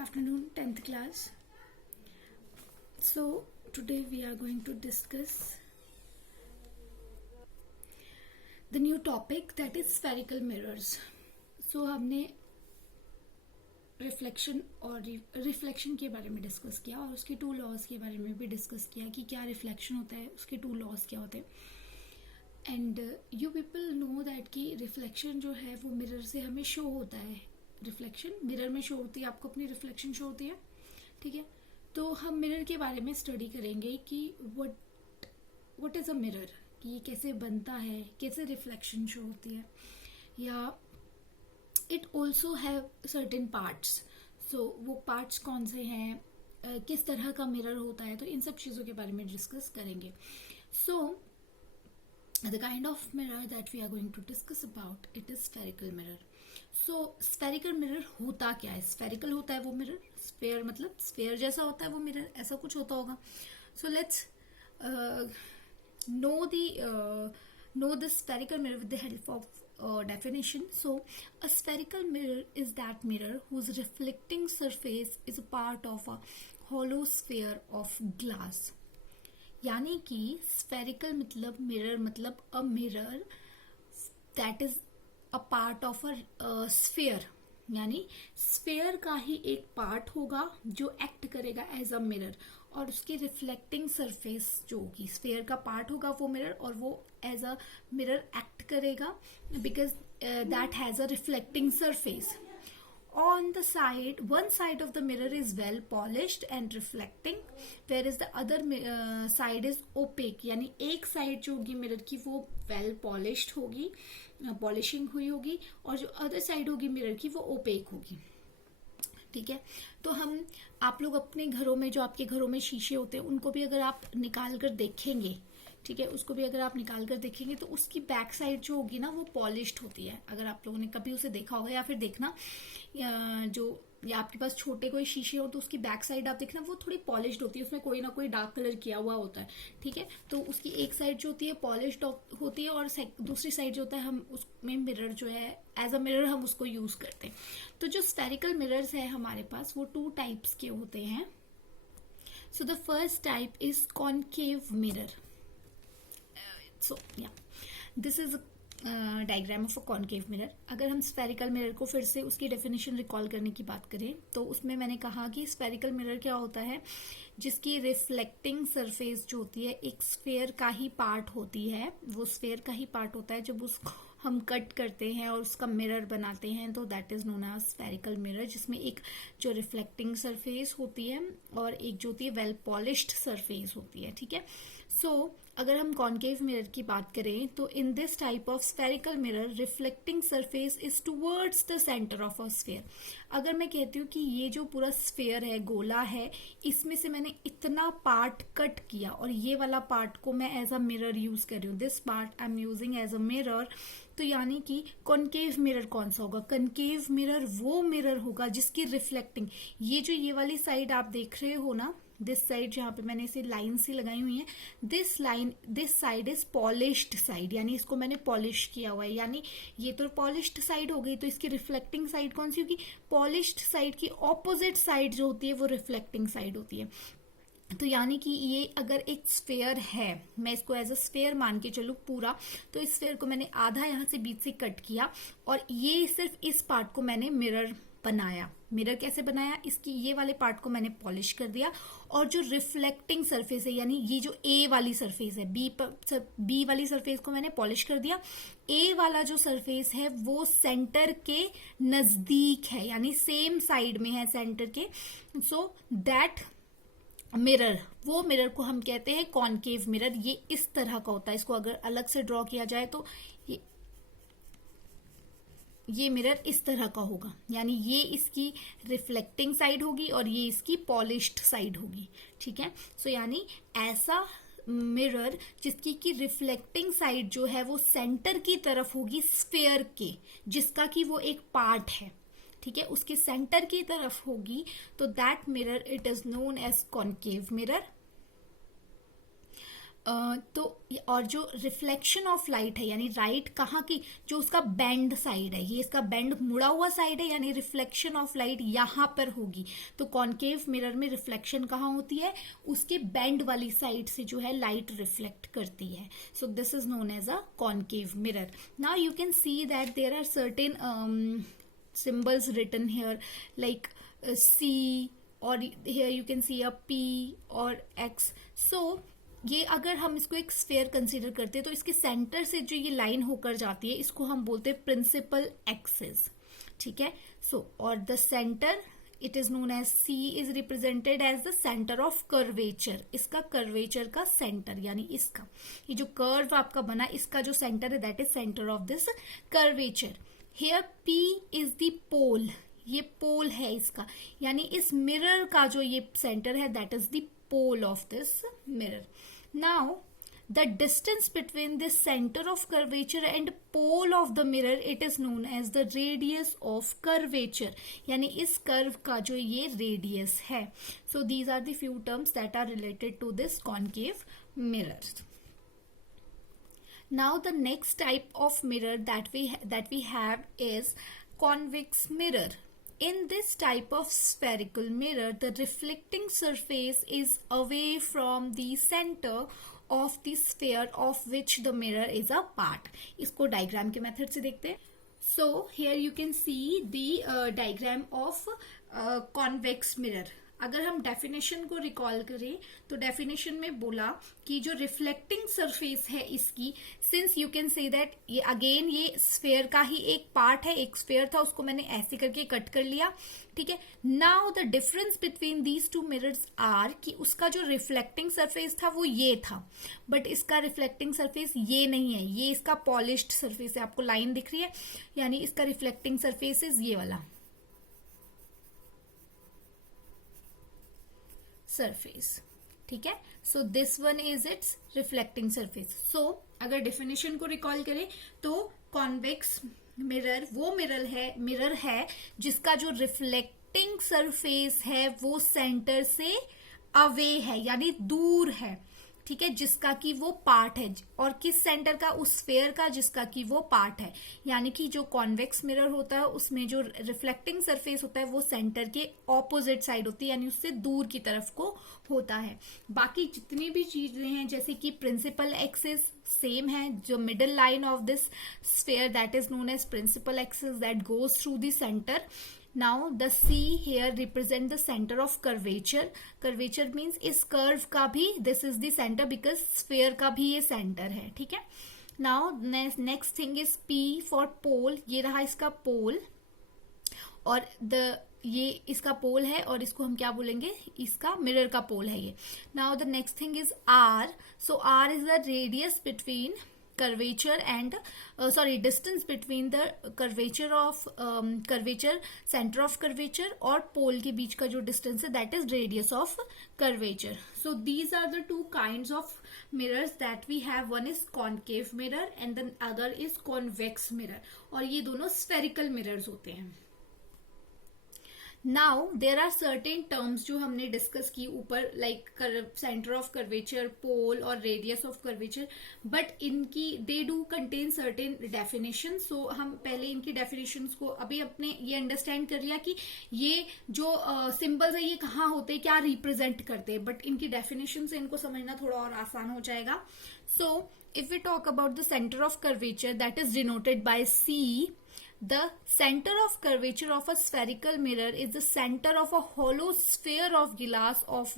afternoon, 10th class. So today we are going to discuss the new topic, that is spherical mirrors. So हमने reflection और reflection के बारे में discuss किया और उसके टू लॉज के बारे में भी डिस्कस किया कि क्या रिफ्लेक्शन होता है, उसके टू लॉज क्या होते हैं. And you people know that कि रिफ्लेक्शन जो है वो मिरर से हमें शो होता है. रिफ्लेक्शन मिरर में शो होती है, आपको अपनी रिफ्लेक्शन शो होती है. ठीक है, तो हम मिरर के बारे में स्टडी करेंगे कि व्हाट इज अ मिरर, कि ये कैसे बनता है, कैसे रिफ्लेक्शन शो होती है, या it also have certain parts. So वो पार्ट्स कौन से हैं, किस तरह का मिरर होता है, तो इन सब चीज़ों के बारे में डिस्कस करेंगे. सो the kind of mirror that we are going to discuss about, it is spherical mirror. So spherical mirror होता क्या है? spherical होता है वो mirror, sphere मतलब sphere जैसा होता है वो mirror, ऐसा कुछ होता होगा. So let's know the spherical mirror with the help of definition. So a spherical mirror is that mirror whose reflecting surface is a part of a hollow sphere of glass. यानी कि spherical मतलब mirror, मतलब a mirror that is a part of a sphere, यानी sphere का ही एक part होगा जो act करेगा एज अ मिरर, और उसकी रिफ्लेक्टिंग सरफेस जो होगी, स्फेयर का पार्ट होगा वो मिरर, और वो एज अ मिरर एक्ट करेगा because that has a reflecting surface. On the side, one side of the mirror is well polished and reflecting, whereas the other side is opaque. यानी एक side जो होगी mirror की वो well polished होगी, polishing हुई होगी, और जो अदर साइड होगी मिरर की वो ओपेक होगी. ठीक है, तो आप लोग अपने घरों में, जो आपके घरों में शीशे होते हैं, उनको भी अगर आप निकाल कर देखेंगे, ठीक है, उसको भी अगर आप निकाल कर देखेंगे तो उसकी बैक साइड जो होगी ना वो पॉलिश्ड होती है. अगर आप लोगों ने कभी उसे देखा होगा, या फिर देखना या आपके पास छोटे कोई शीशे हो तो उसकी बैक साइड आप देखना वो थोड़ी पॉलिश्ड होती है, उसमें कोई ना कोई डार्क कलर किया हुआ होता है. ठीक है, तो उसकी एक साइड जो होती है पॉलिश्ड होती है, और दूसरी साइड जो होता है, हम उसमें मिरर जो है एज अ मिरर हम उसको यूज करते हैं. तो जो स्फेरिकल मिरर्स है हमारे पास वो टू टाइप्स के होते हैं. So the first type is concave mirror. So yeah, this is a diagram of a concave mirror. अगर हम spherical mirror को फिर से उसकी definition recall करने की बात करें तो उसमें मैंने कहा कि spherical mirror क्या होता है, जिसकी reflecting surface जो होती है एक sphere का ही part होती है. वो sphere का ही part होता है. जब उसको हम कट करते हैं और उसका मिरर बनाते हैं तो that is known as spherical mirror, जिसमें एक जो रिफ्लेक्टिंग सरफेस होती है और एक जो होती है वेल पॉलिश्ड सरफेस होती है. ठीक है, सो अगर हम कॉनकेव मिरर की बात करें तो in this type of spherical mirror reflecting surface is towards the centre of a sphere. अगर मैं कहती हूँ कि ये जो पूरा स्फेयर है, गोला है, इसमें से मैंने इतना पार्ट कट किया और ये वाला पार्ट को मैं एज अ मिरर यूज कर रही हूँ, this part I am using as a mirror, तो यानी कि कॉनकेव मिरर कौन सा होगा? कॉनकेव मिरर वो मिरर होगा जिसकी रिफ्लेक्टिंग, ये वाली साइड आप देख रहे हो ना, दिस साइड जहाँ पे मैंने इसे लाइन सी लगाई हुई है, this side is polished side, यानी इसको मैंने पॉलिश किया हुआ है. यानी ये तो पॉलिश्ड साइड हो गई, तो इसकी रिफ्लेक्टिंग साइड कौन सी होगी? पॉलिश्ड साइड की ऑपोजिट साइड जो होती है वो रिफ्लेक्टिंग साइड होती है. तो यानी कि ये अगर एक स्फेयर है, मैं इसको एज अ स्फेयर मान के चलूं पूरा, तो इस स्फेयर को मैंने आधा यहाँ से बीच से कट किया और ये सिर्फ इस पार्ट को मैंने मिरर बनाया. मिरर कैसे बनाया? इसकी ये वाले पार्ट को मैंने पॉलिश कर दिया, और जो रिफ्लेक्टिंग सरफेस है, यानी ये जो ए वाली सरफेस है, बी वाली सरफेस को मैंने पॉलिश कर दिया. ए वाला जो सरफेस है वो सेंटर के नजदीक है, यानी सेम साइड में है सेंटर के. सो दैट मिरर, वो मिरर को हम कहते हैं कॉनकेव मिरर. ये इस तरह का होता है. इसको अगर अलग से ड्रॉ किया जाए तो ये मिरर इस तरह का होगा, यानी ये इसकी रिफ्लेक्टिंग साइड होगी और ये इसकी पॉलिश्ड साइड होगी. ठीक है, सो यानी ऐसा मिरर जिसकी की रिफ्लेक्टिंग साइड जो है वो सेंटर की तरफ होगी स्फेयर के, जिसका कि वो एक पार्ट है. ठीक है, उसके सेंटर की तरफ होगी, तो that mirror it is known as concave mirror. तो और जो रिफ्लेक्शन ऑफ लाइट है यानी राइट कहाँ की, जो उसका बेंड साइड है, ये इसका बेंड मुड़ा हुआ साइड है यानी रिफ्लेक्शन ऑफ लाइट यहाँ पर होगी। तो कॉनकेव मिरर में रिफ्लेक्शन कहाँ होती है, उसके बेंड वाली साइड से जो है लाइट रिफ्लेक्ट करती है। So this is known as a concave mirror. Now you can see that there are certain symbols written here like C, or here you can see a P or X. So ये अगर हम इसको एक sphere consider करते हैं तो इसके centre से जो ये लाइन होकर जाती है इसको हम बोलते हैं प्रिंसिपल एक्सिस, ठीक है। सो और the centre it is known as C is represented as the centre of curvature, इसका कर्वेचर का सेंटर यानी इसका ये जो कर्व आपका बना इसका जो सेंटर है that is centre of this curvature. Here P is the pole, ये पोल है इसका, यानी इस मिरर का जो ये सेंटर है that is the pole of this mirror. Now the distance between this centre of curvature and pole of the mirror it is known as the radius of curvature, यानी इस कर्व का जो ये radius है। So these are the few terms that are related to this concave mirror. Now the next type of mirror that we have is convex mirror. In this type of spherical mirror, the reflecting surface is away from the center of the sphere of which the mirror is a part. इसको diagram के method से देखते हैं। So here you can see the diagram of convex mirror. अगर हम definition को recall करें तो डेफिनेशन में बोला कि जो रिफ्लेक्टिंग सरफेस है इसकी, since you can say that ये अगेन ये स्फेयर का ही एक पार्ट है, एक स्फेयर था उसको मैंने ऐसे करके कट कर लिया, ठीक है। Now the difference between these two mirrors are कि उसका जो रिफ्लेक्टिंग सरफेस था वो ये था, बट इसका रिफ्लेक्टिंग सरफेस ये नहीं है, ये इसका पॉलिश्ड सरफेस है, आपको लाइन दिख रही है, यानी इसका रिफ्लेक्टिंग सरफेस इज ये वाला सरफेस, ठीक है। So this one is it's reflecting surface. So अगर डेफिनेशन को रिकॉल करें तो कॉन्वेक्स मिरर वो मिरर है जिसका जो रिफ्लेक्टिंग सरफेस है वो सेंटर से अवे है यानी दूर है, ठीक है, जिसका कि वो पार्ट है, और किस सेंटर का, उस स्फेयर का जिसका कि वो पार्ट है। यानी कि जो कॉन्वेक्स मिरर होता है उसमें जो रिफ्लेक्टिंग सरफेस होता है वो सेंटर के ऑपोजिट साइड होती है यानी उससे दूर की तरफ को होता है। बाकी जितनी भी चीजें हैं जैसे कि प्रिंसिपल एक्सिस सेम है, जो middle line of this sphere that is known as principal axis that goes through the centre. Now the C here represent the center of curvature. Curvature means इस curve का भी this is the center because sphere का भी ये center है, ठीक है। Now next thing is P for pole, ये रहा इसका pole और ये इसका पोल है और इसको हम क्या बोलेंगे, इसका मिरर का पोल है ये। Now the next thing is R. So R is the radius between curvature and distance between the curvature of curvature, center of curvature और pole के बीच का जो distance है that is radius of curvature. So these are the two kinds of mirrors that we have. One is concave mirror and the other is convex mirror, और ये दोनों spherical mirrors होते हैं। Now there are certain terms जो हमने discuss की ऊपर, like centre of curvature, pole और रेडियस ऑफ कर्वेचर, बट इनकी they do contain certain definition. So हम पहले इनकी डेफिनेशंस को अभी अपने ये अंडरस्टैंड कर लिया कि ये जो सिंबल्स है ये कहाँ होते हैं, क्या रिप्रेजेंट करते हैं, बट इनकी डेफिनेशन से इनको समझना थोड़ा और आसान हो जाएगा। So if we talk about the centre of curvature that is denoted by C. The center of curvature of a spherical mirror is the center of a hollow sphere of glass of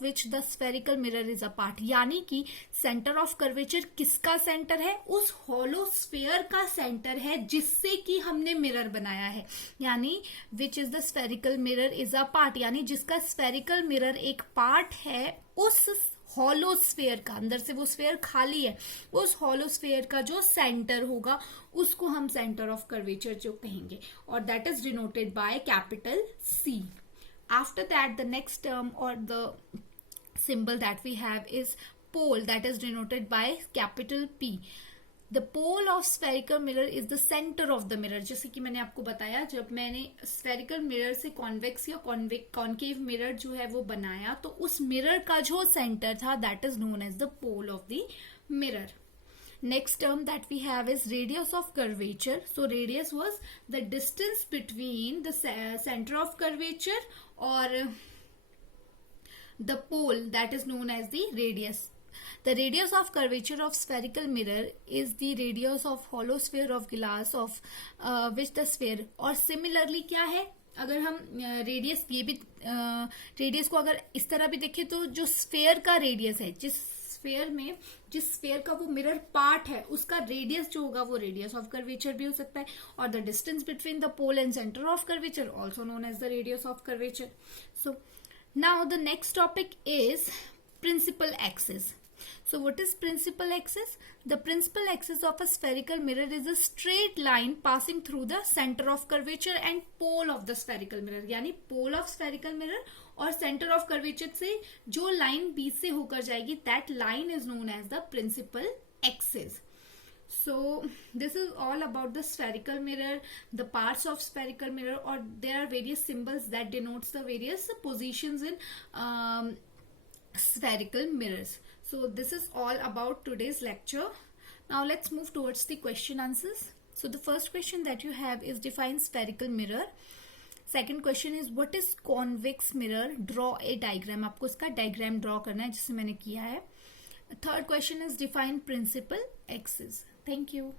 which the spherical mirror is a part. यानी कि center of curvature किसका center है, उस hollow sphere का center है जिससे कि हमने mirror बनाया है, यानी which is the spherical mirror is a part, यानी जिसका spherical mirror एक part है उस हॉलो स्फेयर का, अंदर से वो स्फेयर खाली है, उस हॉलो स्फेयर का जो सेंटर होगा उसको हम सेंटर ऑफ कर्वेचर जो कहेंगे, और that is denoted by capital C. After that the next term और the symbol that we have is pole that is denoted by capital P. The pole of spherical mirror is the centre of the mirror. जैसे कि मैंने आपको बताया, जब मैंने spherical mirror से convex या कॉन्केव मिरर जो है वो बनाया, तो उस मिरर का जो सेंटर था that is known as the pole of the mirror. Next term that we have is radius of curvature. So radius was the distance between the center of curvature or the pole, that is known as the radius. The radius of curvature of spherical mirror is the radius of hollow sphere of glass of which the sphere. और similarly क्या है, अगर हम radius ये भी radius को अगर इस तरह भी देखें तो जो स्फेयर का रेडियस है, जिस स्फेयर का वो मिरर पार्ट है उसका रेडियस जो होगा वो रेडियस ऑफ कर्वेचर भी हो सकता है. और the distance between the pole and centre of curvature also known as the radius of curvature. So now the next topic is principal axis. So what is principal axis? The principal axis of a spherical mirror is a straight line passing through the center of curvature and pole of the spherical mirror. यानी pole of spherical mirror और center of curvature से जो line बीच से होकर जाएगी, that line is known as the principal axis. So this is all about the spherical mirror, the parts of spherical mirror, or there are various symbols that denotes the various positions in spherical mirrors. So this is all about today's lecture. Now let's move towards the question answers. So the first question that you have is define spherical mirror. Second question is what is convex mirror? Draw a diagram. आपको इसका diagram draw करना है जिसे मैंने किया है. Third question is define principal axis. Thank you.